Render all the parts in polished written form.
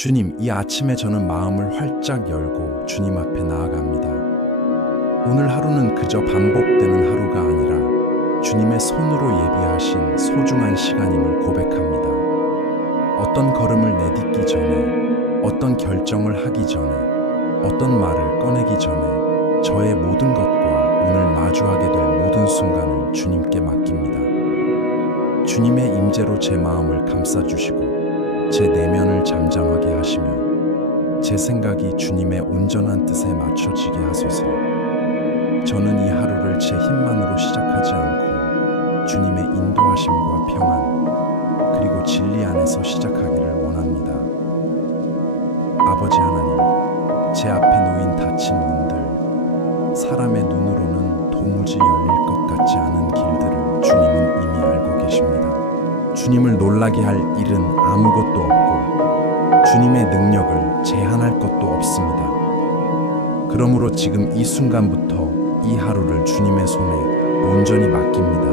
주님, 이 아침에 저는 마음을 활짝 열고 주님 앞에 나아갑니다. 오늘 하루는 그저 반복되는 하루가 아니라 주님의 손으로 예비하신 소중한 시간임을 고백합니다. 어떤 걸음을 내딛기 전에, 어떤 결정을 하기 전에, 어떤 말을 꺼내기 전에 저의 모든 것과 오늘 마주하게 될 모든 순간을 주님께 맡깁니다. 주님의 임재로 제 마음을 감싸주시고 제 내면을 잠잠하게 하시며 제 생각이 주님의 온전한 뜻에 맞춰지게 하소서. 저는 이 하루를 제 힘만으로 시작하지 않고 주님의 인도하심과 평안 그리고 진리 안에서 시작하기를 원합니다. 아버지 하나님, 제 앞에 놓인 닫힌 문들, 사람의 눈으로는 도무지 열릴 것 같지 않은 길들을 주님은 이미 알고 계십니다. 주님을 놀라게 할 일은 아무것도 없고 주님의 능력을 제한할 것도 없습니다. 그러므로 지금 이 순간부터 이 하루를 주님의 손에 온전히 맡깁니다.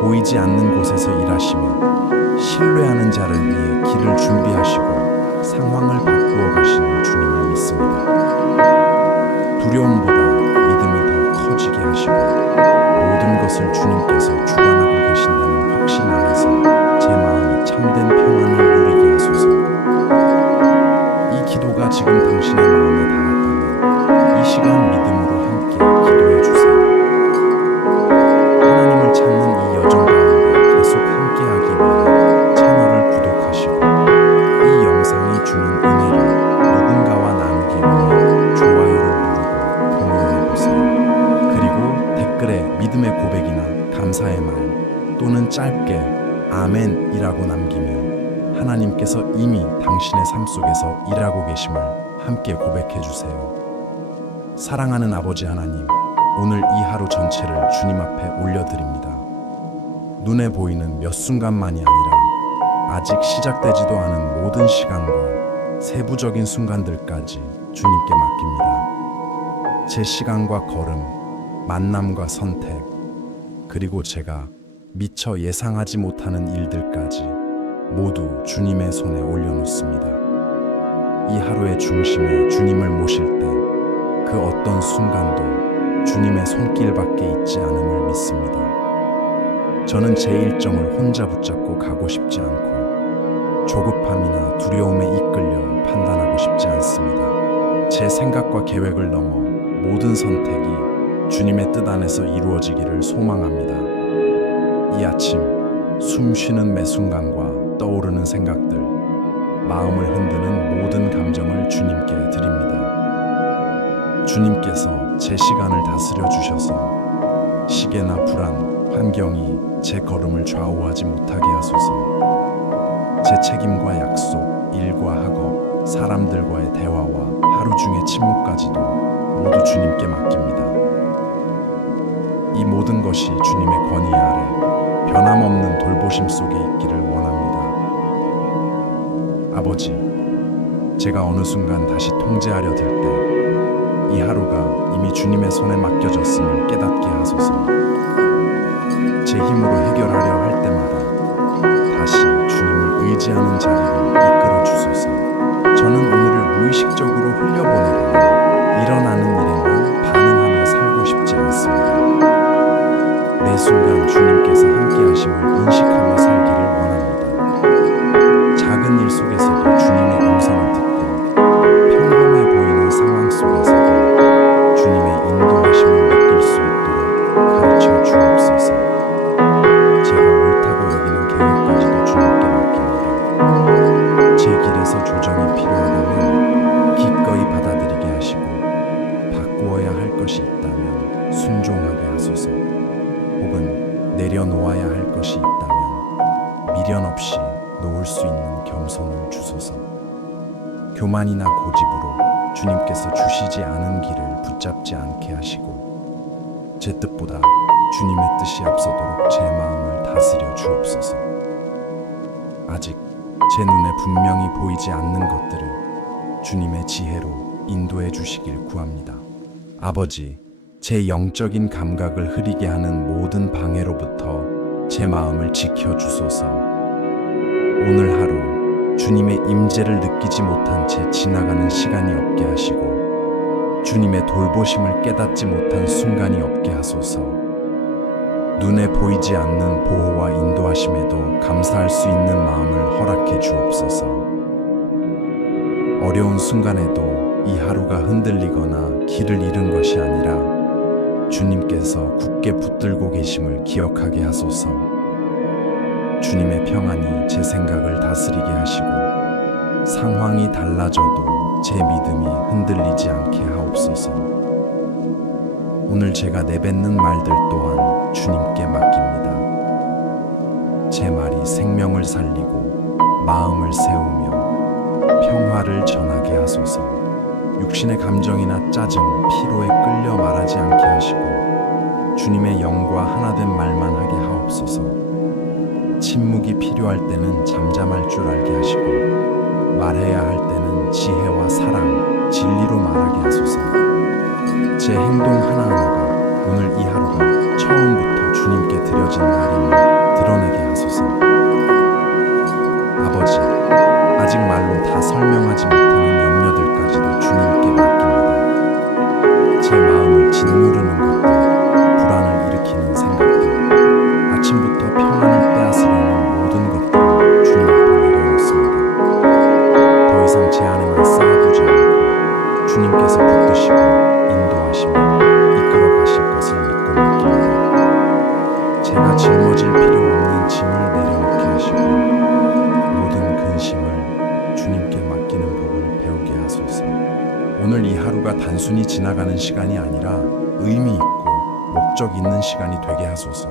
보이지 않는 곳에서 일하시며 신뢰하는 자를 위해 길을 준비하시고 상황을 바꾸어 가시는 주님을 믿습니다. 두려움보다 믿음이 더 커지게 하시고 모든 것을 주님께서 주관하고 계신다는 확신 안에서 제 마음이 참된 평안을 누리게 하소서. 이 기도가 지금 당신의 마음에 닿았다면 이 시간 믿음으로 함께 기도해 주세요. 하나님을 찾는 이 여정 가운데 계속 함께하기 위해 채널을 구독하시고 이 영상이 주는 은혜를 누군가와 나누기 위해 좋아요를 누르고 공유해 보세요. 그리고 댓글에 믿음의 고백이나 감사의 말 또는 짧게 아멘이라고 남기며 하나님께서 이미 당신의 삶 속에서 일하고 계심을 함께 고백해 주세요. 사랑하는 아버지 하나님, 오늘 이 하루 전체를 주님 앞에 올려드립니다. 눈에 보이는 몇 순간만이 아니라 아직 시작되지도 않은 모든 시간과 세부적인 순간들까지 주님께 맡깁니다. 제 시간과 걸음, 만남과 선택, 그리고 제가 미처 예상하지 못하는 일들까지 모두 주님의 손에 올려놓습니다. 이 하루의 중심에 주님을 모실 때 그 어떤 순간도 주님의 손길밖에 있지 않음을 믿습니다. 저는 제 일정을 혼자 붙잡고 가고 싶지 않고 조급함이나 두려움에 이끌려 판단하고 싶지 않습니다. 제 생각과 계획을 넘어 모든 선택이 주님의 뜻 안에서 이루어지기를 소망합니다. 이 아침 숨 쉬는 매 순간과 떠오르는 생각들, 마음을 흔드는 모든 감정을 주님께 드립니다. 주님께서 제 시간을 다스려 주셔서 시계나 불안, 환경이 제 걸음을 좌우하지 못하게 하소서. 제 책임과 약속, 일과 학업, 사람들과의 대화와 하루 중의 침묵까지도 모두 주님께 맡깁니다. 이 모든 것이 주님의 권위 아래 변함없는 돌보심 속에 있기를 원합니다. 아버지, 제가 어느 순간 다시 통제하려 들 때 이 하루가 이미 주님의 손에 맡겨졌음을 깨닫게 하소서. 제 힘으로 해결하려 할 때마다 다시 주님을 의지하는 자리로 이끌어 주소서. 저는 오늘을 무의식적으로 흘려보내거나 일어나는 일에만 반응하며 살고 싶지 않습니다. 매 순간 주님께서 함께하심을 인식하며 살기를 원합니다. 작은 일 속에서도 주님의 음성을 듣고 평범해 보이는 상황 속에서도 주님의 인도하심을 느낄 수 있도록 가르쳐 주옵소서. 제가 옳다고 여기는 계획까지도 주님께 맡깁니다. 제 길에서 조정이 필요하다면 기꺼이 받아들이게 하시고 바꾸어야 할 것이 있다면 순종하게 하소서. 혹은 내려놓아야 할 것이 있다면 미련 없이 놓을 수 있는 겸손을 주소서. 교만이나 고집으로 주님께서 주시지 않은 길을 붙잡지 않게 하시고 제 뜻보다 주님의 뜻이 앞서도록 제 마음을 다스려 주옵소서. 아직 제 눈에 분명히 보이지 않는 것들을 주님의 지혜로 인도해 주시길 구합니다. 아버지, 제 영적인 감각을 흐리게 하는 모든 방해로부터 제 마음을 지켜 주소서. 오늘 하루 주님의 임재를 느끼지 못한 채 지나가는 시간이 없게 하시고 주님의 돌보심을 깨닫지 못한 순간이 없게 하소서. 눈에 보이지 않는 보호와 인도하심에도 감사할 수 있는 마음을 허락해 주옵소서. 어려운 순간에도 이 하루가 흔들리거나 길을 잃은 것이 아니라 주님께서 굳게 붙들고 계심을 기억하게 하소서. 주님의 평안이 제 생각을 다스리게 하시고 상황이 달라져도 제 믿음이 흔들리지 않게 하옵소서. 오늘 제가 내뱉는 말들 또한 주님께 맡깁니다. 제 말이 생명을 살리고 마음을 세우며 평화를 전하게 하소서. 육신의 감정이나 짜증, 피로에 끌려 말하지 않게 하시고 주님의 영과 하나된 말만 하게 하옵소서. 침묵이 필요할 때는 잠잠할 줄 알게 하시고 말해야 할 때는 지혜와 사랑, 진리로 말하게 하소서. 제 행동 하나하나가 오늘 이 하루가 처음부터 주님께 드려진 날임을 드러내게 하소서. 아버지, 아직 말로 다 설명하지 못하는 염려들까지도 주님께 맡깁니다. 제 마음을 짓누르는 것들, 불안을 일으키는 생각들, 아침부터 평안을 빼앗으려는 모든 것들을 주님 앞에 내려놓습니다. 더 이상 제 안에만 쌓아두지 않고 주님께서 붙드시고 인도하시며 이끌어 가실 것을 믿고 맡깁니다. 제가 짊어질 필요 없는 짐을 내려놓게 하시고 모든 근심을 주님께 맡기는 법을 배우게 하소서. 오늘 이 하루가 단순히 지나가는 시간이 아니라 의미 있고 목적 있는 시간이 되게 하소서.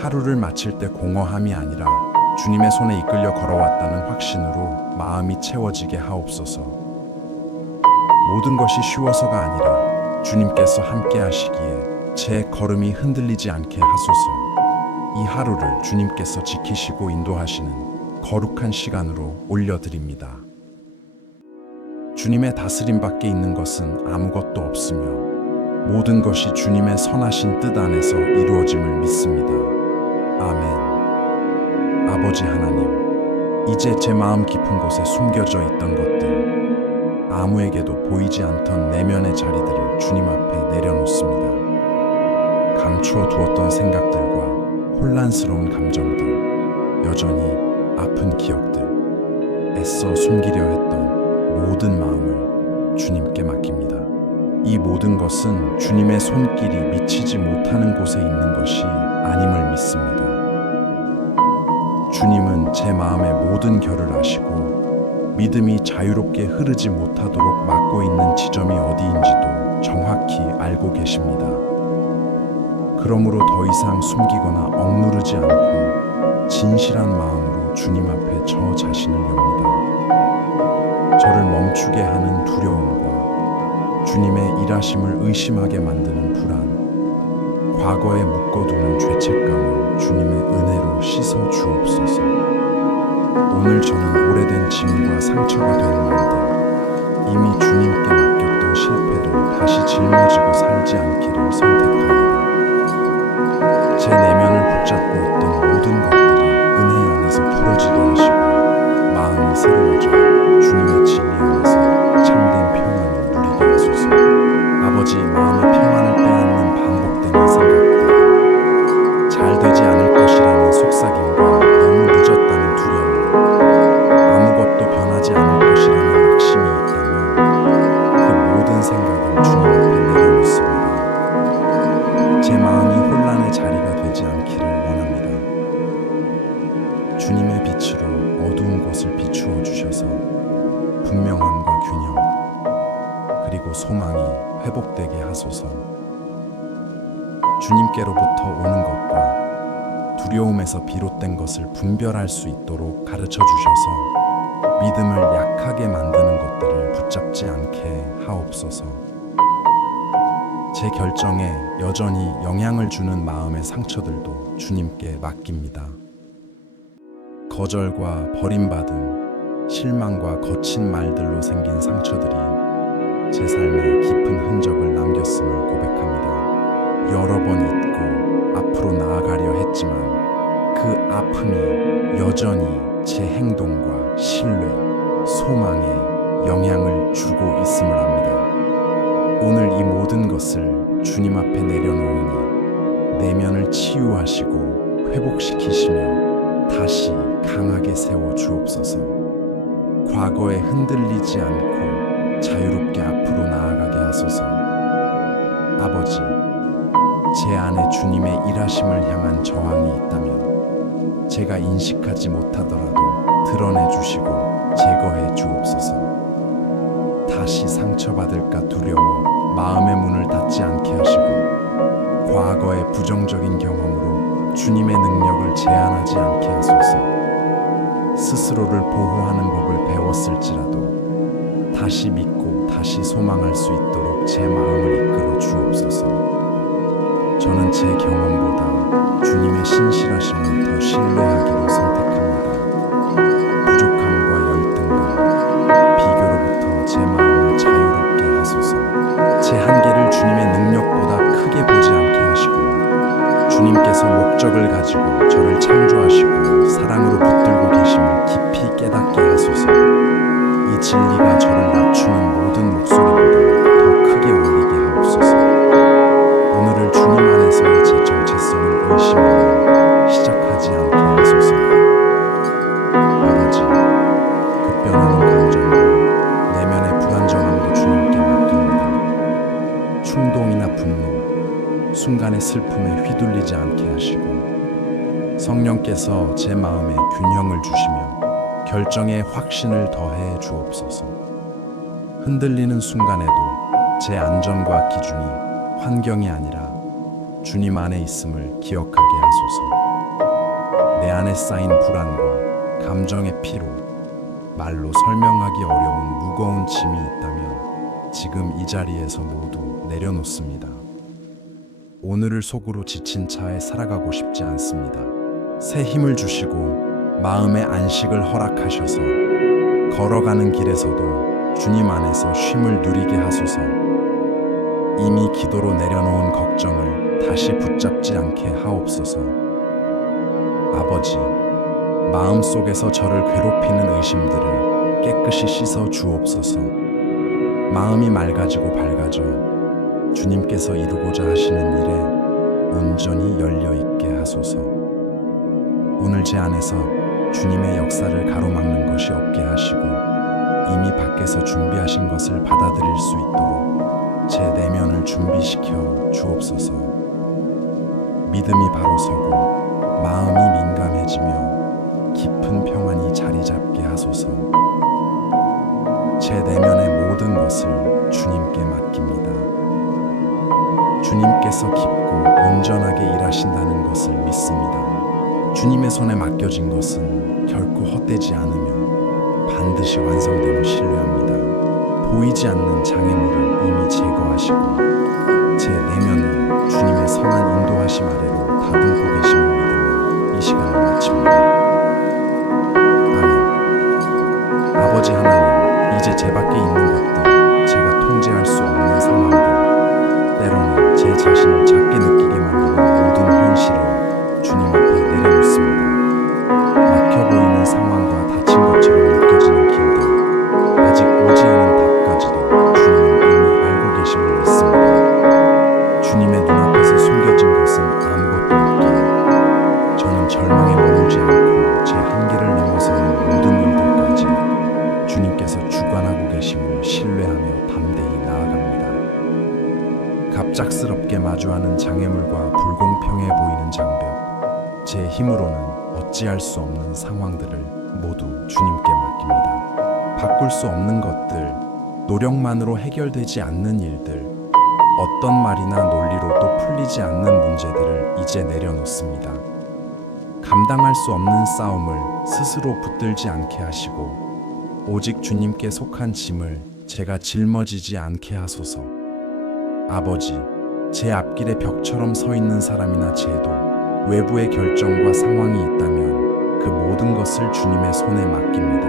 하루를 마칠 때 공허함이 아니라 주님의 손에 이끌려 걸어왔다는 확신으로 마음이 채워지게 하옵소서. 모든 것이 쉬워서가 아니라 주님께서 함께 하시기에 제 걸음이 흔들리지 않게 하소서. 이 하루를 주님께서 지키시고 인도하시는 거룩한 시간으로 올려드립니다. 주님의 다스림 밖에 있는 것은 아무것도 없으며 모든 것이 주님의 선하신 뜻 안에서 이루어짐을 믿습니다. 아멘. 아버지 하나님, 이제 제 마음 깊은 곳에 숨겨져 있던 것들, 아무에게도 보이지 않던 내면의 자리들을 주님 앞에 내려놓습니다. 감추어두었던 생각들과 혼란스러운 감정들, 여전히 아픈 기억들, 애써 숨기려 했던 모든 마음을 주님께 맡깁니다. 이 모든 것은 주님의 손길이 미치지 못하는 곳에 있는 것이 아님을 믿습니다. 주님은 제 마음의 모든 결을 아시고 믿음이 자유롭게 흐르지 못하도록 막고 있는 지점이 어디인지도 정확히 알고 계십니다. 그러므로 더 이상 숨기거나 억누르지 않고 진실한 마음으로 주님 앞에 저 자신을 엽니다. 저를 멈추게 하는 두려움과 주님의 일하심을 의심하게 만드는 불안, 과거에 묶어두는 죄책감을 주님의 은혜로 씻어 주옵소서. 오늘 저는 오래된 짐과 상처가 된 말들, 이미 주님께 맡겼던 실패를 다시 짊어지고 살지 않기를 선택합니다. 제 내면을 붙잡고 있던 모든 것들이 은혜 안에서 풀어지게 하시고 마음이 새로워져 주님의 진리 안에서 참된 평안을 누리게 하소서. 아버지, 마음의 평안을 빼앗는 반복되는 생각들, 잘 되지 않을 것이라는 속삭임과 너무 늦었다는 두려움, 아무것도 변하지 않을 것이라는 낙심이 있다면 그 모든 생각을 주님 앞에 내려놓습니다. 제 마음이 혼란의 자리가 되지 않기를 원합니다. 주님의 빛으로 어두운 곳을 비추어 주셔서 분명함과 균형, 그리고 소망이 회복되게 하소서. 주님께로부터 오는 것과 두려움에서 비롯된 것을 분별할 수 있도록 가르쳐 주셔서 믿음을 약하게 만드는 것들을 붙잡지 않게 하옵소서. 제 결정에 여전히 영향을 주는 마음의 상처들도 주님께 맡깁니다. 거절과 버림받음, 실망과 거친 말들로 생긴 상처들이 제 삶에 깊은 흔적을 남겼음을 고백합니다. 여러 번 잊고 앞으로 나아가려 했지만 그 아픔이 여전히 제 행동과 신뢰, 소망에 영향을 주고 있음을 압니다. 오늘 이 모든 것을 주님 앞에 내려놓으니 내면을 치유하시고 회복시키시며 다시 강하게 세워 주옵소서. 과거에 흔들리지 않고 자유롭게 앞으로 나아가게 하소서. 아버지, 제 안에 주님의 일하심을 향한 저항이 있다면 제가 인식하지 못하더라도 드러내 주시고 제거해 주옵소서. 다시 상처받을까 두려워 마음의 문을 닫지 않게 하시고 과거의 부정적인 경험으로 주님의 능력을 제한하지 않게 하소서. 스스로를 보호하는 법을 배웠을지라도 다시 믿고 다시 소망할 수 있도록 제 마음을 이끌어 주옵소서. 저는 제 경험보다 주님의 신실하심을 더 신뢰하기로 선택합니다. 부족함과 열등감, 비교로부터 제 마음을 자유롭게 하소서. 제 한계를 주님의 능력보다 크게 보지 않게 하시고 주님께서 목적을 가지고 저를 창조하시고 사랑으로 붙들고 계심을 깊이 깨닫게 하소서. 이 진리가 저를 낮추는 모든 목소리보다 더 크게 울리게 하옵소서. 오늘을 주님 안에서의 제 정체성을 의심하며 시작하지 않게 하소서. 아버지, 급변하는 감정과 내면의 불안정함도 주님께 맡깁니다. 충동이나 분노, 순간의 슬픔에 휘둘리지 않게 하시고 성령께서 제 마음에 균형을 주시며 결정에 확신을 더해 주옵소서. 흔들리는 순간에도 제 안전과 기준이 환경이 아니라 주님 안에 있음을 기억하게 하소서. 내 안에 쌓인 불안과 감정의 피로, 말로 설명하기 어려운 무거운 짐이 있다면 지금 이 자리에서 모두 내려놓습니다. 오늘을 속으로 지친 차에 살아가고 싶지 않습니다. 새 힘을 주시고 마음의 안식을 허락하셔서 걸어가는 길에서도 주님 안에서 쉼을 누리게 하소서. 이미 기도로 내려놓은 걱정을 다시 붙잡지 않게 하옵소서. 아버지, 마음속에서 저를 괴롭히는 의심들을 깨끗이 씻어 주옵소서. 마음이 맑아지고 밝아져 주님께서 이루고자 하시는 일에 온전히 열려 있게 하소서. 오늘 제 안에서 주님의 역사를 가로막는 것이 없게 하시고 이미 밖에서 준비하신 것을 받아들일 수 있도록 제 내면을 준비시켜 주옵소서. 믿음이 바로 서고 마음이 민감해지며 깊은 평안이 자리 잡게 하소서. 제 내면의 모든 것을 주님께 맡깁니다. 주님께서 깊고 온전하게 일하신다는 것을 믿습니다. 주님의 손에 맡겨진 것은 결코 헛되지 않으며 반드시 완성됨을 신뢰합니다. 보이지 않는 장애물을 이미 제거하시고 제 내면을 주님의 선한 인도하심 아래로 다듬고 계심을 믿으며 이 시간을 마칩니다. 아멘. 아버지 하나님, 이제 제 밖에 있는 것들, 제가 통제할 수 없는 상황들, 때로는 제 자신을 작게 느끼게 만드는 모든 현실을 주님 앞에 내려놓습니다. 막혀 보이는 상황과 다친 것처럼 느껴지는 길들, 아직 오지 않은 답까지도 주님은 이미 알고 계심을 믿습니다. 주님의 눈앞에서 숨겨진 것은 아무것도 없기에 저는 절망에 머물지 않고 제 한계를 넘어서는 모든 일들까지 주님께서 주관하고 계심을 신뢰하며 담대히 나아갑니다. 갑작스럽게 마주하는 장애물과 불공평해 보이는 장벽, 제 힘으로는 어찌할 수 없는 상황들을 모두 주님께 맡깁니다. 바꿀 수 없는 것들, 노력만으로 해결되지 않는 일들, 어떤 말이나 논리로도 풀리지 않는 문제들을 이제 내려놓습니다. 감당할 수 없는 싸움을 스스로 붙들지 않게 하시고 오직 주님께 속한 짐을 제가 짊어지지 않게 하소서. 아버지, 제 앞길에 벽처럼 서 있는 사람이나 제도, 외부의 결정과 상황이 있다면 그 모든 것을 주님의 손에 맡깁니다.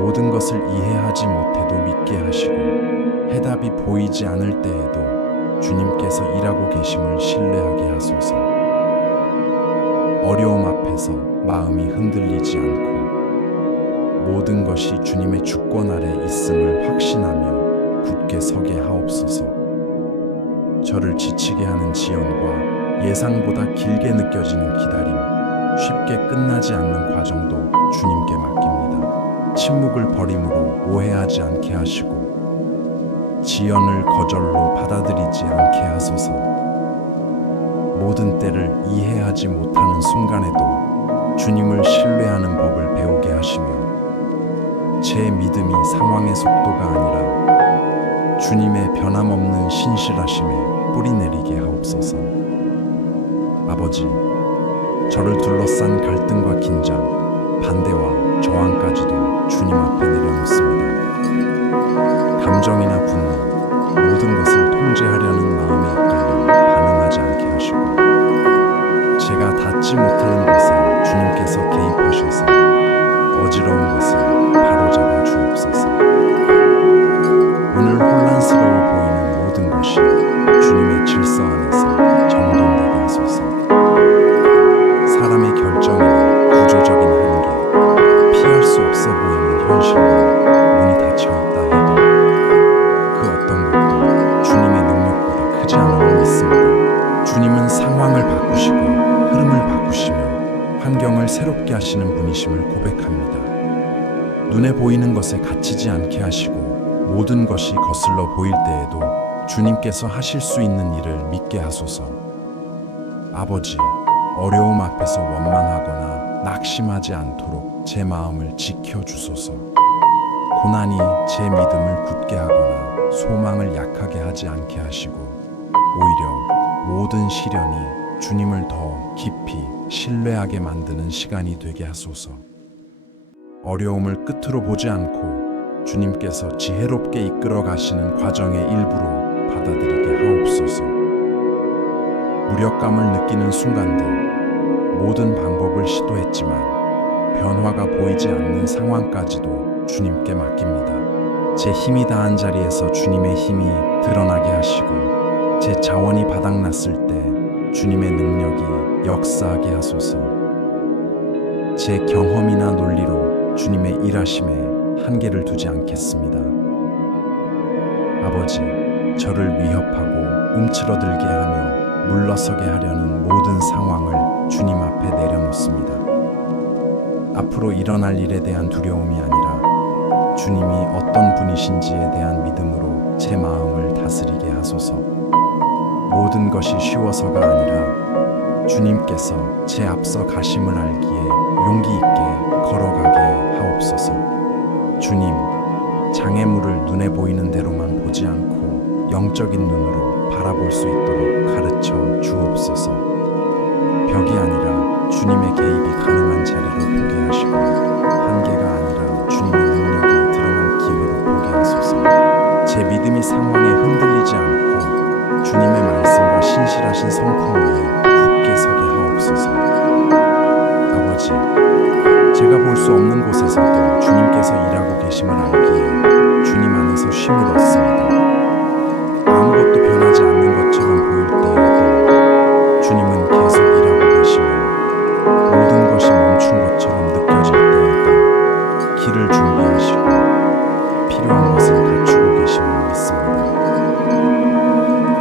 모든 것을 이해하지 못해도 믿게 하시고 해답이 보이지 않을 때에도 주님께서 일하고 계심을 신뢰하게 하소서. 어려움 앞에 아래에서 마음이 흔들리지 않고 모든 것이 주님의 주권 아래 있음을 확신하며 굳게 서게 하옵소서. 저를 지치게 하는 지연과 예상보다 길게 느껴지는 기다림, 쉽게 끝나지 않는 과정도 주님께 맡깁니다. 침묵을 버림으로 오해하지 않게 하시고 지연을 거절로 받아들이지 않게 하소서. 모든 때를 이해하지 못하는 순간에도 주님을 신뢰하는 법을 배우게 하시며 제 믿음이 상황의 속도가 아니라 주님의 변함없는 신실하심에 뿌리내리게 하옵소서. 아버지, 저를 둘러싼 갈등과 긴장, 반대와 저항까지도 주님 앞에 내려놓습니다. 감정이나 분노, 모든 것을 통제하려는 마음에 이끌려 반응하지 않게 하시고 제가 닿지 못하는 것에 주님께서 개입하셔서 어지러운 것을 바로잡아 주옵소서. 오늘 혼란스러워 보이는 모든 것이 주님의 질서 안에서 정돈되게 하소서. 사람의 결정이나 구조적인 한계, 피할 수 없어 보이는 현실로 문이 닫혀 있다 해도 그 어떤 것도 주님의 능력보다 크지 않음을 믿습니다. 주님은 상황을 바꾸시고 흐름을 바꾸시며 환경을 새롭게 하시는 분이심을 고백합니다. 눈에 보이는 것에 갇히지 않게 하시고 모든 것이 거슬러 보일 때에도 주님께서 하실 수 있는 일을 믿게 하소서. 아버지, 어려움 앞에서 원망하거나 낙심하지 않도록 제 마음을 지켜주소서. 고난이 제 믿음을 굳게 하거나 소망을 약하게 하지 않게 하시고 오히려 모든 시련이 주님을 더 깊이 신뢰하게 만드는 시간이 되게 하소서. 어려움을 끝으로 보지 않고 주님께서 지혜롭게 이끌어 가시는 과정의 일부로 받아들이게 하옵소서. 무력감을 느끼는 순간들, 모든 방법을 시도했지만 변화가 보이지 않는 상황까지도 주님께 맡깁니다. 제 힘이 다한 자리에서 주님의 힘이 드러나게 하시고 제 자원이 바닥났을 때 주님의 능력이 역사하게 하소서. 제 경험이나 논리로 주님의 일하심에 한계를 두지 않겠습니다. 아버지, 저를 위협하고 움츠러들게 하며 물러서게 하려는 모든 상황을 주님 앞에 내려놓습니다. 앞으로 일어날 일에 대한 두려움이 아니라 주님이 어떤 분이신지에 대한 믿음으로 제 마음을 다스리게 하소서. 모든 것이 쉬워서가 아니라 주님께서 제 앞서 가심을 알기에 용기 있게 걸어가게 하옵소서. 주님, 장애물을 눈에 보이는 대로만 보지 않고 영적인 눈으로 바라볼 수 있도록 가르쳐 주옵소서. 벽이 아니라 주님의 개입이 가능한 자리로 보게 하시고 한계가 아니라 주님의 능력이 드러날 기회로 보게 하소서. 제 믿음이 상황에 흔들리지 않고 주님의 말씀과 신실하신 성품 위에 굳게 서게 하옵소서. 아버지, 제가 볼 수 없는 곳에서도 주님께서 일하고 계심을 알기에 주님 안에서 쉼을 얻습니다. 아무것도 변하지 않는 것처럼 보일 때에도 주님은 계속 일하고 계시며 모든 것이 멈춘 것처럼 느껴질 때에도 길을 준비하시고 필요한 것을 갖추고 계심을 믿습니다.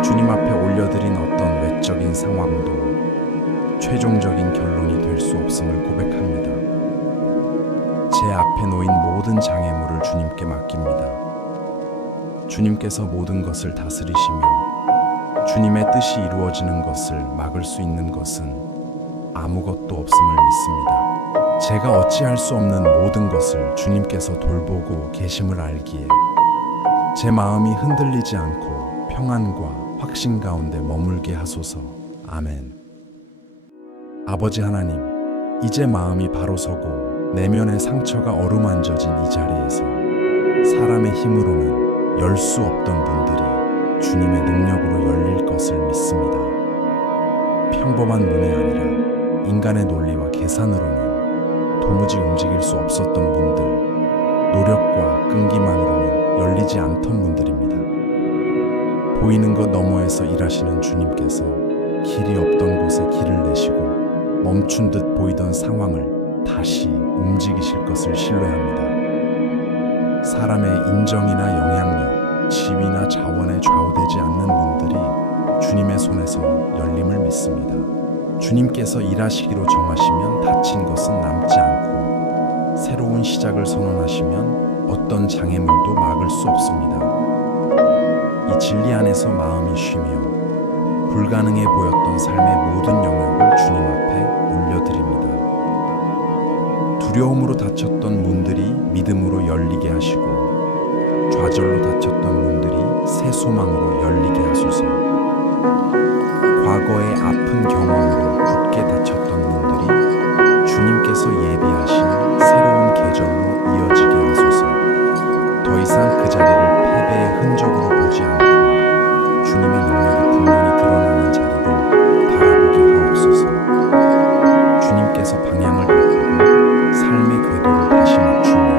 주님 앞에 올려드린 어떤 외적인 상황도 최종적인 결론이 될 수 없음을 고백합니다. 제 앞에 놓인 모든 장애물을 주님께 맡깁니다. 주님께서 모든 것을 다스리시며 주님의 뜻이 이루어지는 것을 막을 수 있는 것은 아무것도 없음을 믿습니다. 제가 어찌할 수 없는 모든 것을 주님께서 돌보고 계심을 알기에 제 마음이 흔들리지 않고 평안과 확신 가운데 머물게 하소서. 아멘. 아버지 하나님, 이제 마음이 바로 서고 내면의 상처가 어루만져진 이 자리에서 사람의 힘으로는 열 수 없던 문들이 주님의 능력으로 열릴 것을 믿습니다. 평범한 문이 아니라 인간의 논리와 계산으로는 도무지 움직일 수 없었던 문들, 노력과 끈기만으로는 열리지 않던 문들입니다. 보이는 것 너머에서 일하시는 주님께서 길이 없던 곳에 길을 내시고 멈춘 듯 보이던 상황을 다시 움직이실 것을 신뢰합니다. 사람의 인정이나 영향력, 지위나 자원에 좌우되지 않는 분들이 주님의 손에서 열림을 믿습니다. 주님께서 일하시기로 정하시면 다친 것은 남지 않고 새로운 시작을 선언하시면 어떤 장애물도 막을 수 없습니다. 이 진리 안에서 마음이 쉬며 불가능해 보였던 삶의 모든 영역을 주님 앞에 올려드립니다. 두려움으로 닫혔던 문들이 믿음으로 열리게 하시고 좌절로 닫혔던 문들이 새 소망으로 열리게 하소서. 과거의 아픈 경험으로 굳게 닫혔던 문들이 주님께서 예비하신 새로운 계절로 이어지게 하소서. 더 이상 그 자리를 패배의 흔적으로 보지 않고 주님의 능력이 분명히 드러나는 자리를 바라보게 하옵소서. 주님께서 방향을 바꾸고 삶의 궤도를 다시 맞추며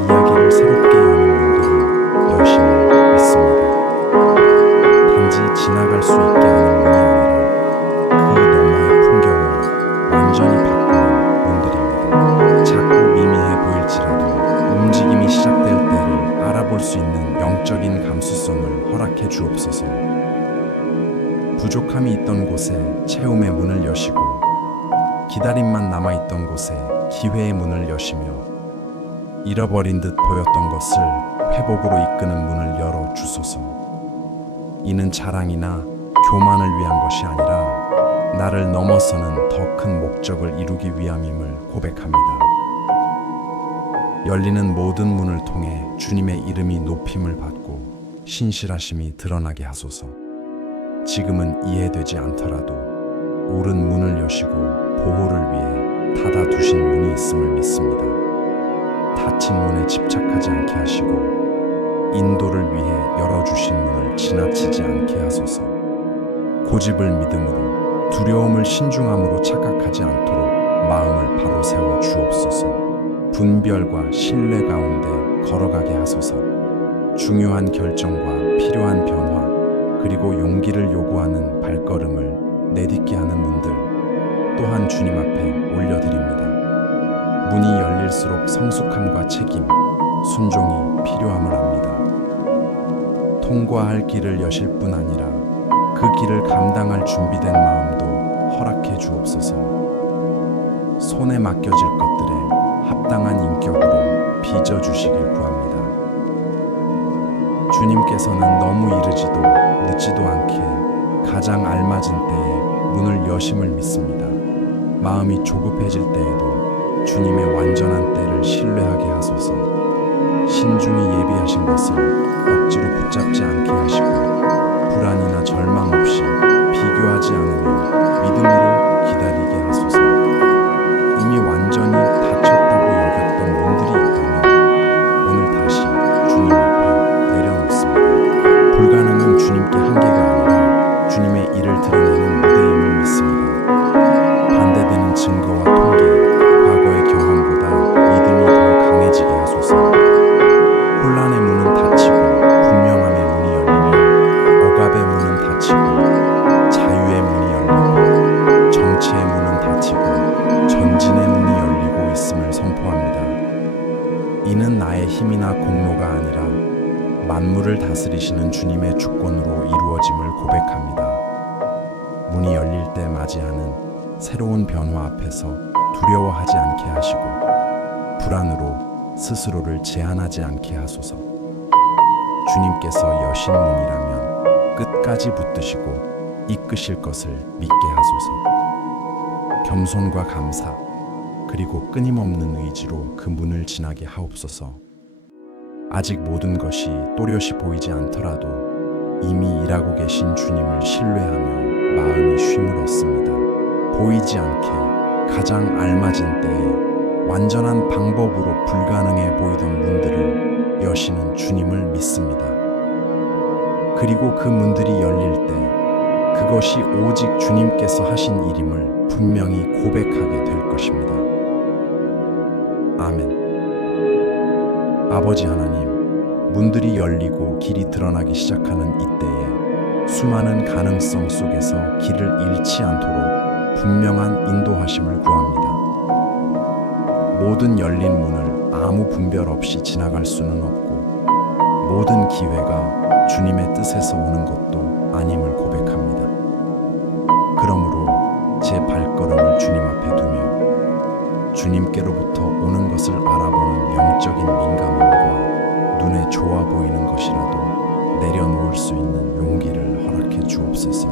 이야기를 새롭게 여는 문들을 여심을 믿습니다. 단지 지나갈 수 있게 하는 문이 아니라 그 너머의 풍경을 완전히 바꾸는 문들입니다. 작고 미미해 보일지라도 움직임이 시작될 때를 알아볼 수 있는 영적인 감수성을 허락해 주옵소서. 부족함이 있던 곳에 채움의 문을 여시고 기다림만 남아있던 곳에 기회의 문을 여시며 잃어버린 듯 보였던 것을 회복으로 이끄는 문을 열어 주소서. 이는 자랑이나 교만을 위한 것이 아니라 나를 넘어서는 더 큰 목적을 이루기 위함임을 고백합니다. 열리는 모든 문을 통해 주님의 이름이 높임을 받고 신실하심이 드러나게 하소서. 지금은 이해되지 않더라도 옳은 문을 여시고 보호를 위해 닫아두신 문이 있음을 믿습니다. 닫힌 문에 집착하지 않게 하시고 인도를 위해 열어주신 문을 지나치지 않게 하소서. 고집을 믿음으로 두려움을 신중함으로 착각하지 않도록 마음을 바로 세워 주옵소서. 분별과 신뢰 가운데 걸어가게 하소서. 중요한 결정과 필요한 변화 그리고 용기를 요구하는 발걸음을 내딛게 하는 문들 또한 주님 앞에 올려드립니다. 문이 열릴수록 성숙함과 책임, 순종이 필요함을 압니다. 통과할 길을 여실 뿐 아니라 그 길을 감당할 준비된 마음도 허락해 주옵소서. 손에 맡겨질 것들에 합당한 인격으로 빚어주시길 구합니다. 주님께서는 너무 이르지도 늦지도 않게 가장 알맞은 때에 문을 여심을 믿습니다. 마음이 조급해질 때에도 주님의 완전한 때를 신뢰하게 하소서. 신중히 예비하신 것을 억지로 붙잡지 않게 하시고 불안이나 절망 없이 비교하지 않으며 믿음으로 기다리게 하소서. 이미 완전히 닫혔다고 여겼던 문들이 있다면 오늘 다시 주님 앞에 내려놓습니다. 불가능은 주님께 한계가 아니라 주님의 일을 드러내는 무대임을 믿습니다. 반대되는 증거와 통계, 과거의 경험보다 믿음이 더 강해지게 하소서. 혼란의 문은 닫히고 분명함의 문이 열리며 억압의 문은 닫히고 자유의 문이 열리고 정치의 문은 닫히고 전진의 문이 열리고 있음을 선포합니다. 이는 나의 힘이나 공로가 아니라 만물을 다스리시는 주님의 주권으로 이루어짐을 고백합니다. 문이 열릴 때 맞이하는 새로운 변화 앞에서 두려워하지 않게 하시고 불안으로 스스로를 제한하지 않게 하소서. 주님께서 여신 문이라면 끝까지 붙드시고 이끄실 것을 믿게 하소서. 겸손과 감사 그리고 끊임없는 의지로 그 문을 지나게 하옵소서. 아직 모든 것이 또렷이 보이지 않더라도 이미 일하고 계신 주님을 신뢰하며 마음이 쉼을 얻습니다. 보이지 않게 가장 알맞은 때에 완전한 방법으로 불가능해 보이던 문들을 여시는 주님을 믿습니다. 그리고 그 문들이 열릴 때 그것이 오직 주님께서 하신 일임을 분명히 고백하게 될 것입니다. 아멘. 아버지 하나님, 문들이 열리고 길이 드러나기 시작하는 이때에 수많은 가능성 속에서 길을 잃지 않도록 분명한 인도하심을 구합니다. 모든 열린 문을 아무 분별 없이 지나갈 수는 없고 모든 기회가 주님의 뜻에서 오는 것도 아님을 고백합니다. 그러므로 제 발걸음을 주님 앞에 두며 주님께로부터 오는 것을 알아보는 영적인 민감함과 눈에 좋아 보이는 것이라도 내려놓을 수 있는 용기를 허락해 주옵소서.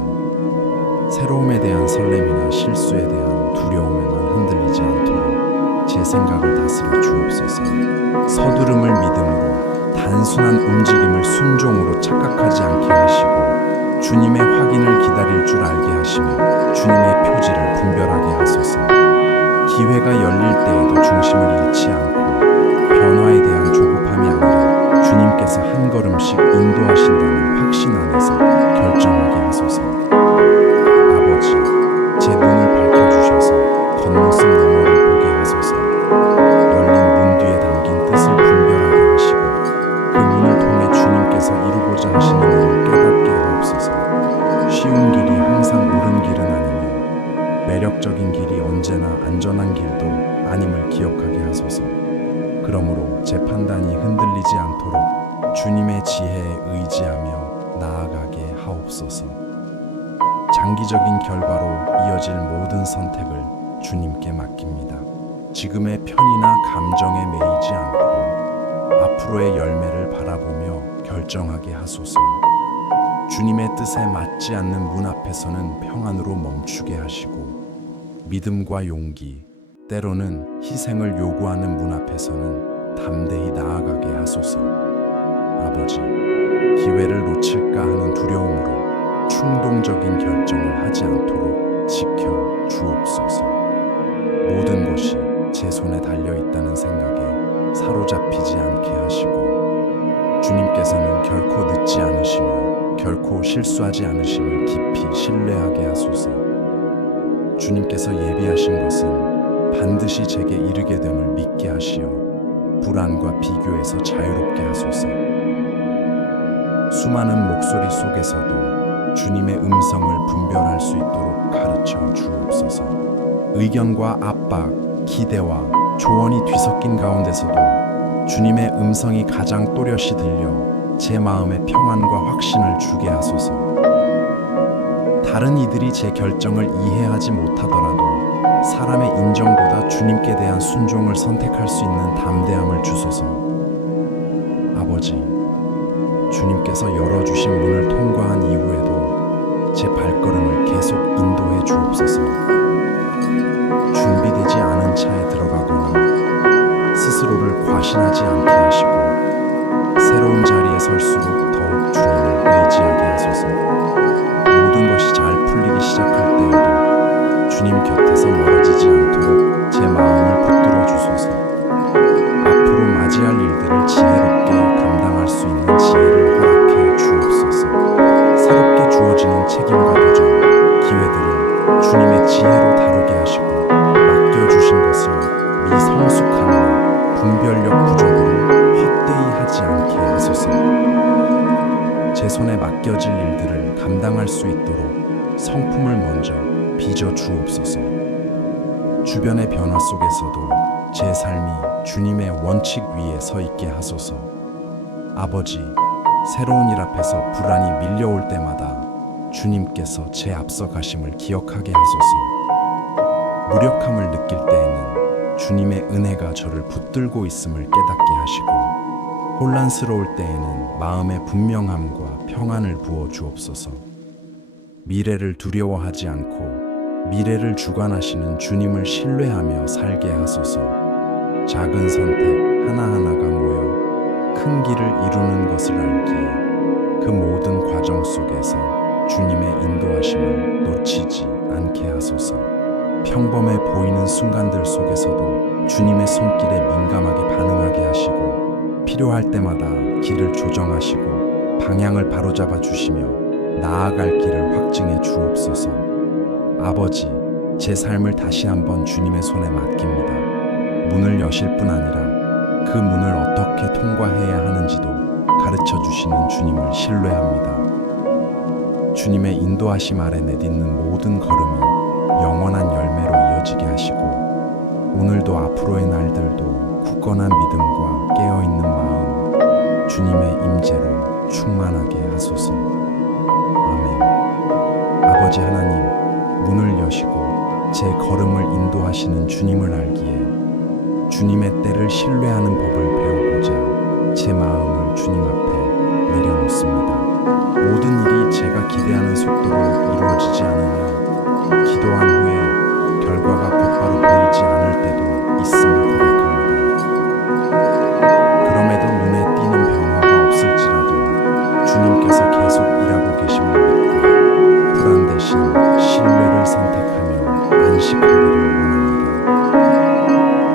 새로움에 대한 설렘이나 실수에 대한 두려움에만 흔들리지 않도록 제 생각을 다스려 주옵소서. 서두름을 믿음으로, 단순한 움직임을 순종으로 착각하지 않게 하시고 주님의 확인을 기다릴 줄 알게 하시며 주님의 표지를 분별하게 하소서. 기회가 열릴 때에도 중심을 잃지 않고 변화에 대한 조급함이 아니라 주님께서 한 걸음씩 인도하신다는 확신 안에서 결정하게 하소서. 아버지, 제 눈을 밝혀주셔서 겉모습 너머를 보게 하소서. 열린 문 뒤에 담긴 뜻을 분별하게 하시고 그 문을 통해 주님께서 이루고자 하시는 일을 깨닫게 하옵소서. 쉬운 길이 항상 옳은 길은 아니며 매력적인 길이 언제나 안전한 길도 아님을 기억하게 하소서. 그러므로 제 판단이 흔들리지 않도록 주님의 지혜에 의지하며 나아가게 하옵소서. 장기적인 결과로 이어질 모든 선택을 주님께 맡깁니다. 지금의 편의나 감정에 매이지 않고 앞으로의 열매를 바라보며 결정하게 하소서. 주님의 뜻에 맞지 않는 문 앞에서는 평안으로 멈추게 하시고 믿음과 용기, 때로는 희생을 요구하는 문 앞에서는 담대히 나아가게 하소서. 아버지, 기회를 놓칠까 하는 두려움으로 충동적인 결정을 하지 않도록 지켜 주옵소서. 모든 것이 제 손에 달려 있다는 생각에 사로잡히지 않게 하시고 주님께서는 결코 늦지 않으시며 결코 실수하지 않으심을 깊이 신뢰하게 하소서. 주님께서 예비하신 것은 반드시 제게 이르게 됨을 믿게 하시어 불안과 비교에서 자유롭게 하소서. 수많은 목소리 속에서도 주님의 음성을 분별할 수 있도록 가르쳐 주옵소서. 의견과 압박, 기대와 조언이 뒤섞인 가운데서도 주님의 음성이 가장 또렷이 들려 제 마음에 평안과 확신을 주게 하소서. 다른 이들이 제 결정을 이해하지 못하더라도 사람의 인정보다 주님께 대한 순종을 선택할 수 있는 담대함을 주소서. 아버지, 주님께서 열어주신 문을 통과한 이후에도 제 발걸음을 계속 인도해 주옵소서. 준비되지 않은 차에 들어가거나 스스로를 과신하지 않게 하시고 새로운 자리에 설수록 더욱 주님을 의지하게 하소서. 모든 것이 잘 풀리기 시작할 때에도 주님 곁에서 멀어지지 않도록 제 마음을 붙들어 주소서. 앞으로 맞이할 일들을 지혜롭게 감당할 수 있는 지혜를 허락해 주옵소서. 새롭게 주어지는 책임과 도전, 기회들을 주님의 지혜로 다루게 하시고 맡겨주신 것을 미성숙함이나 분별력 부족으로 헛되이 하지 않게 하소서. 제 손에 맡겨질 일들을 감당할 수 있도록 성품을 먼저 빚어 주옵소서. 주변의 변화 속에서도 제 삶이 주님의 원칙 위에 서 있게 하소서. 아버지, 새로운 일 앞에서 불안이 밀려올 때마다 주님께서 제 앞서 가심을 기억하게 하소서. 무력함을 느낄 때에는 주님의 은혜가 저를 붙들고 있음을 깨닫게 하시고 혼란스러울 때에는 마음의 분명함과 평안을 부어 주옵소서. 미래를 두려워하지 않고 미래를 주관하시는 주님을 신뢰하며 살게 하소서. 작은 선택 하나하나가 모여 큰 길을 이루는 것을 알기에 그 모든 과정 속에서 주님의 인도하심을 놓치지 않게 하소서. 평범해 보이는 순간들 속에서도 주님의 손길에 민감하게 반응하게 하시고 필요할 때마다 길을 조정하시고 방향을 바로잡아 주시며 나아갈 길을 확증해 주옵소서. 아버지, 제 삶을 다시 한번 주님의 손에 맡깁니다. 문을 여실 뿐 아니라 그 문을 어떻게 통과해야 하는지도 가르쳐 주시는 주님을 신뢰합니다. 주님의 인도하심 아래 내딛는 모든 걸음이 영원한 열매로 이어지게 하시고 오늘도 앞으로의 날들도 굳건한 믿음과 깨어있는 마음, 주님의 임재로 충만하게 하소서. 아멘. 아버지 하나님, 문을 여시고 제 걸음을 인도하시는 주님을 알기에 주님의 때를 신뢰하는 법을 배우고자 제 마음을 주님 앞에 내려놓습니다. 모든 일이 제가 기대하는 속도로 이루어지지 않으며 기도한 후에 결과가 곧바로 보이지 않을 때도 있음을 고백합니다. 그럼에도 눈에 띄는 변화가 없을지라도 주님께서 계속 일하고 계심을 믿고 불안 대신 신뢰를 선택하며 안식하기를 원합니다.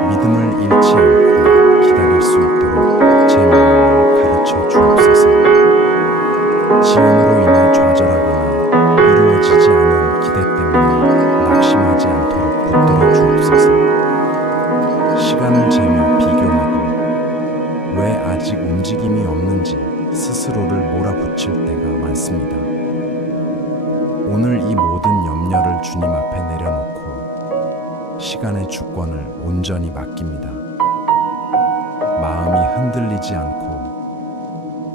믿음을 잃지 않고 기다릴 수 있도록 제 마음을 가르쳐 주옵소서. 지연으로 인해 좌절하거나 이루어지지 않은 기대 때문에 낙심하지 않도록 붙들어 주옵소서. 시간을 재며 비교하고 왜 아직 움직임이 없는지 스스로를 몰아붙일 때가 많습니다. 오늘 이 모든 염려를 주님 앞에 내려놓고 시간의 주권을 온전히 맡깁니다. 마음이 흔들리지 않고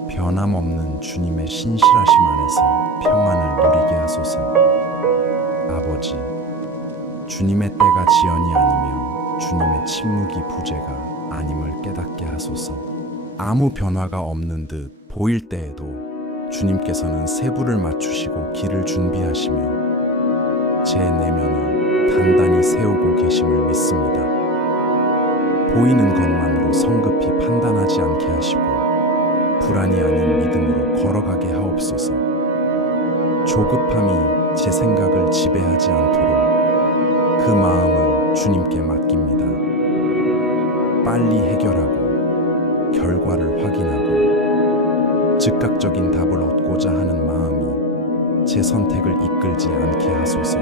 변함없는 주님의 신실하심 안에서 평안을 누리게 하소서. 아버지, 주님의 때가 지연이 아니며 주님의 침묵이 부재가 아님을 깨닫게 하소서. 아무 변화가 없는 듯 보일 때에도 주님께서는 세부를 맞추시고 길을 준비하시며 제 내면을 단단히 세우고 계심을 믿습니다. 보이는 것만으로 성급히 판단하지 않게 하시고 불안이 아닌 믿음으로 걸어가게 하옵소서. 조급함이 제 생각을 지배하지 않도록 그 마음을 주님께 맡깁니다. 빨리 해결하고 결과를 확인하고 즉각적인 답을 얻고자 하는 마음이 제 선택을 이끌지 않게 하소서.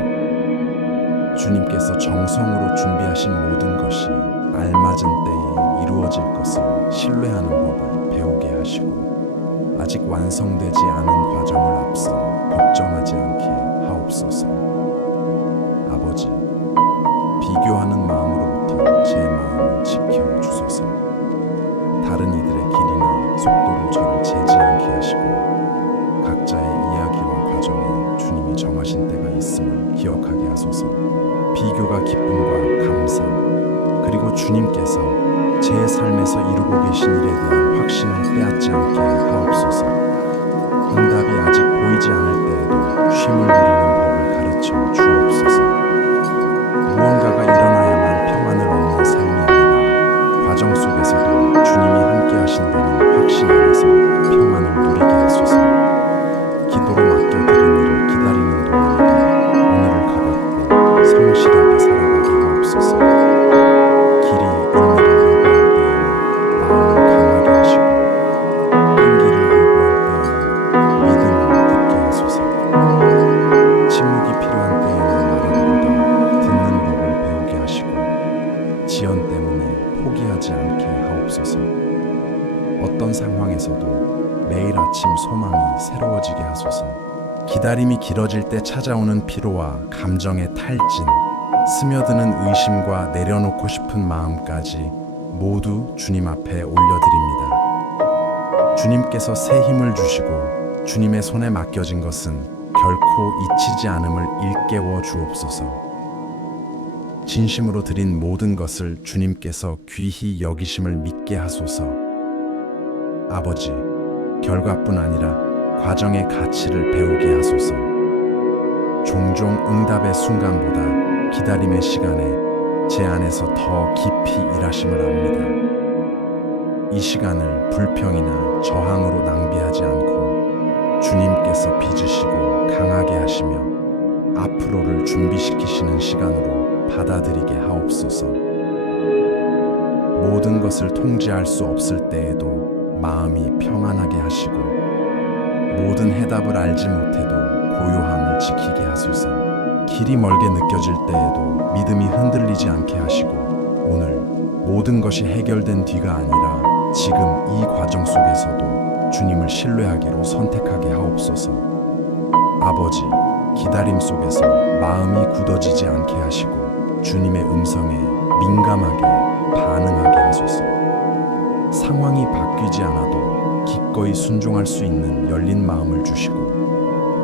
주님께서 정성으로 준비하신 모든 것이 알맞은 때에 이루어질 것을 신뢰하는 법을 배우게 하시고 아직 완성되지 않은 과정을 앞서 걱정하지 않게 하옵소서. 아버지, 비교하는 마음으로부터 제 마음을 지켜 주소서. 다른 이들의 길이나 속도로 저를 재지 않게 하시고 각자의 이야기와 과정에 주님이 정하신 때가 있음을 기억하게 하소서. 비교가 기쁨과 감사 그리고 주님께서 제 삶에서 이루고 계신 일에 대한 확신을 빼앗지 않게 하옵소서. 응답이 아직 보이지 않을 때에도 쉼을 누리는 법을 가르쳐 주옵소서. 무언가가 일어나야만 평안을 얻는 삶이 아니라 과정 속에서도 주님이 함께 하신다는 확신 안에서 평안을 누리게 하소서. 기도로 맡겨드린 일을 기다리는 동안에도 오늘을 가볍고 성실하게 살아가게 하옵소서. 길이 인내를 요구할 때에는 마음을 강하게 하시고 끈기를 요구할 때에는 믿음을 굳게 하소서. 침묵이 필요한 때에는 말하기보다 듣는 법을 배우게 하시고 지연 때문에 포기하지 않게 하옵소서. 어떤 상황에서도 매일 아침 소망이 새로워지게 하소서. 기다림이 길어질 때 찾아오는 피로와 감정의 탈진, 스며드는 의심과 내려놓고 싶은 마음까지 모두 주님 앞에 올려드립니다. 주님께서 새 힘을 주시고 주님의 손에 맡겨진 것은 결코 잊히지 않음을 일깨워 주옵소서. 진심으로 드린 모든 것을 주님께서 귀히 여기심을 믿게 하소서. 아버지, 결과뿐 아니라 과정의 가치를 배우게 하소서. 종종 응답의 순간보다 기다림의 시간에 제 안에서 더 깊이 일하심을 압니다. 이 시간을 불평이나 저항으로 낭비하지 않고 주님께서 빚으시고 강하게 하시며 앞으로를 준비시키시는 시간으로 받아들이게 하옵소서. 모든 것을 통제할 수 없을 때에도 마음이 평안하게 하시고 모든 해답을 알지 못해도 고요함을 지키게 하소서. 길이 멀게 느껴질 때에도 믿음이 흔들리지 않게 하시고 오늘 모든 것이 해결된 뒤가 아니라 지금 이 과정 속에서도 주님을 신뢰하기로 선택하게 하옵소서. 아버지, 기다림 속에서 마음이 굳어지지 않게 하시고 주님의 음성에 민감하게 반응하게 하소서. 상황이 바뀌지 않아도 기꺼이 순종할 수 있는 열린 마음을 주시고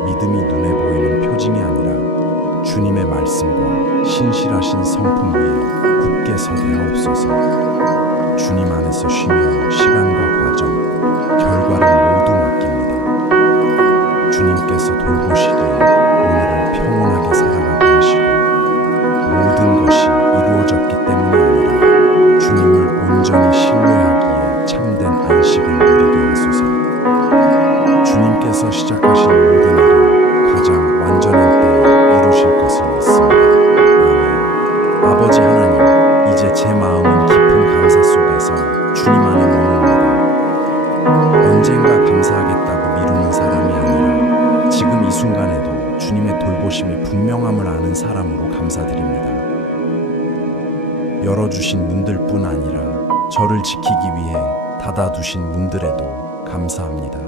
믿음이 눈에 보이는 표징이 아니라 주님의 말씀과 신실하신 성품 위에 굳게 서게 하옵소서. 주님 안에서 쉬며 시간과 과정, 결과를 모두 맡깁니다. 주님께서 돌보시기에 오늘을 평온하게 살아가게 하시고 모든 것이 이루어졌기 때문이 아니라 주님을 온전히 신뢰하기에 참된 안식을 누리게 하소서. 주님께서 시작하신 모든 일을 가장 완전한 때에 이루실 것을 믿습니다. 아멘. 아버지 하나님, 이제 제 마음은 깊은 감사 속에서 주님 안에 머뭅니다. 언젠가 감사하겠다고 미루는 사람이 아니라 지금 이 순간에도 주님의 돌보심이 분명함을 아는 사람으로 감사드립니다. 열어주신 문들뿐 아니라 저를 지키기 위해 닫아두신 문들에도 감사합니다.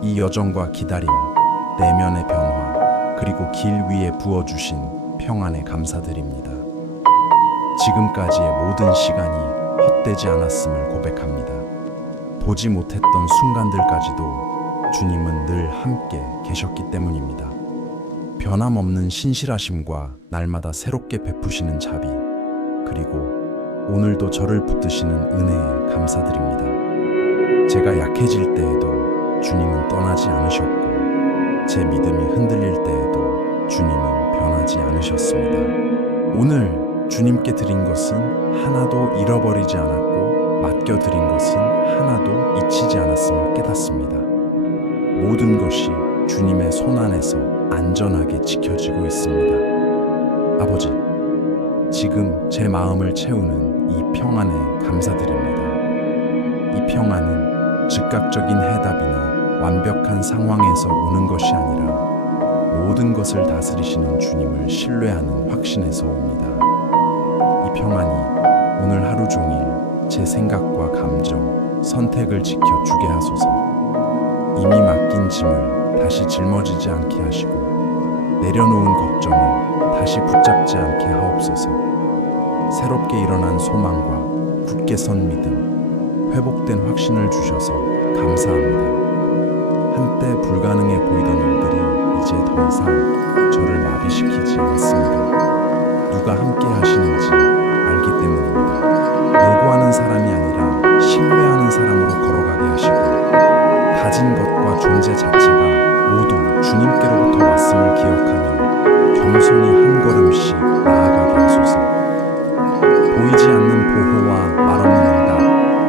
이 여정과 기다림, 내면의 변화, 그리고 길 위에 부어주신 평안에 감사드립니다. 지금까지의 모든 시간이 헛되지 않았음을 고백합니다. 보지 못했던 순간들까지도 주님은 늘 함께 계셨기 때문입니다. 변함없는 신실하심과 날마다 새롭게 베푸시는 자비, 그리고 오늘도 저를 붙드시는 은혜에 감사드립니다. 제가 약해질 때에도 주님은 떠나지 않으셨고 제 믿음이 흔들릴 때에도 주님은 변하지 않으셨습니다. 오늘 주님께 드린 것은 하나도 잃어버리지 않았고 맡겨드린 것은 하나도 잊히지 않았음을 깨닫습니다. 모든 것이 주님의 손 안에서 안전하게 지켜지고 있습니다. 아버지, 지금 제 마음을 채우는 이 평안에 감사드립니다. 이 평안은 즉각적인 해답이나 완벽한 상황에서 오는 것이 아니라 모든 것을 다스리시는 주님을 신뢰하는 확신에서 옵니다. 이 평안이 오늘 하루 종일 제 생각과 감정, 선택을 지켜주게 하소서. 이미 맡긴 짐을 다시 짊어지지 않게 하시고 내려놓은 걱정을 다시 붙잡지 않게 하옵소서. 새롭게 일어난 소망과 굳게 선 믿음, 회복된 확신을 주셔서 감사합니다. 한때 불가능해 보이던 일들이 이제 더 이상 저를 마비시키지 않습니다. 누가 함께 하시는지 알기 때문입니다. 요구하는 사람이 아니라 신뢰하는 사람으로 걸어가게 하시고 가진 것과 존재 자체가 모두 주님께로부터 왔음을 기억하며 겸손히 한 걸음씩 나아가게 하소서. 보이지 않는 보호와 말없는 응답,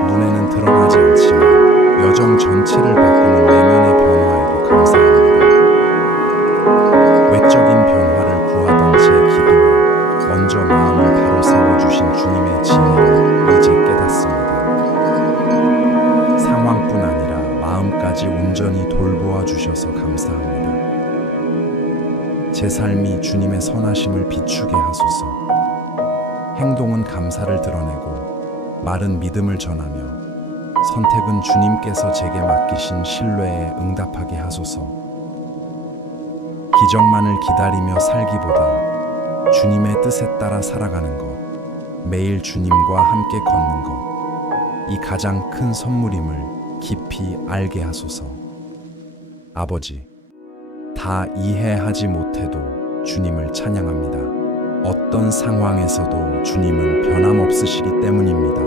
눈에는 드러나지 않지만 여정 전체를 바꾸는 내면의 변화에도 감사합니다. 외적인 변화를 구하던 제 기도에 먼저 마음을 바로 세워주신 주님의 지혜를 이제 깨닫습니다. 상황뿐 아니라 마음까지 온전히 돌보아 주셔서 감사합니다. 제 삶이 주님의 선하심을 비추게 하소서. 행동은 감사를 드러내고 말은 믿음을 전하며 선택은 주님께서 제게 맡기신 신뢰에 응답하게 하소서. 기적만을 기다리며 살기보다 주님의 뜻에 따라 살아가는 것, 매일 주님과 함께 걷는 것, 이 가장 큰 선물임을 깊이 알게 하소서. 아버지, 다 이해하지 못해도 주님을 찬양합니다. 어떤 상황에서도 주님은 변함없으시기 때문입니다.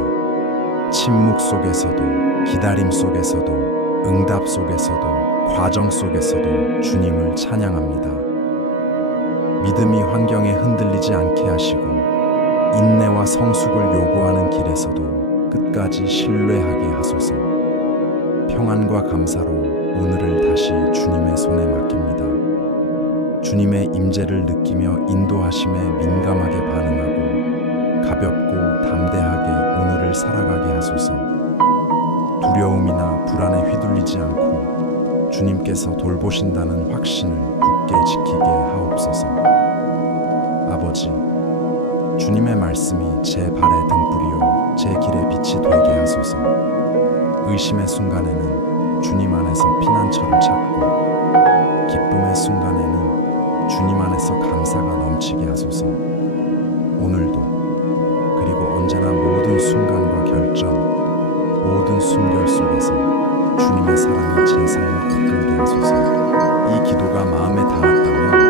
침묵 속에서도, 기다림 속에서도, 응답 속에서도, 과정 속에서도 주님을 찬양합니다. 믿음이 환경에 흔들리지 않게 하시고 인내와 성숙을 요구하는 길에서도 끝까지 신뢰하게 하소서. 평안과 감사로 오늘을 다시 주님의 손에 맡깁니다. 주님의 임재를 느끼며 인도하심에 민감하게 반응하고 가볍고 담대하게 오늘을 살아가게 하소서. 두려움이나 불안에 휘둘리지 않고 주님께서 돌보신다는 확신을 굳게 지키게 하옵소서. 아버지, 주님의 말씀이 제 발의 등불이요 제 길의 빛이 되게 하소서. 의심의 순간에는 주님 안에서 피난처를 찾고 기쁨의 순간에는 주님 안에서 감사가 넘치게 하소서. 오늘도 그리고 언제나 모든 순간과 결정, 모든 순결 속에서 주님의 사랑이 제 삶을 이끌게 하소서. 이 기도가 마음에 닿았다면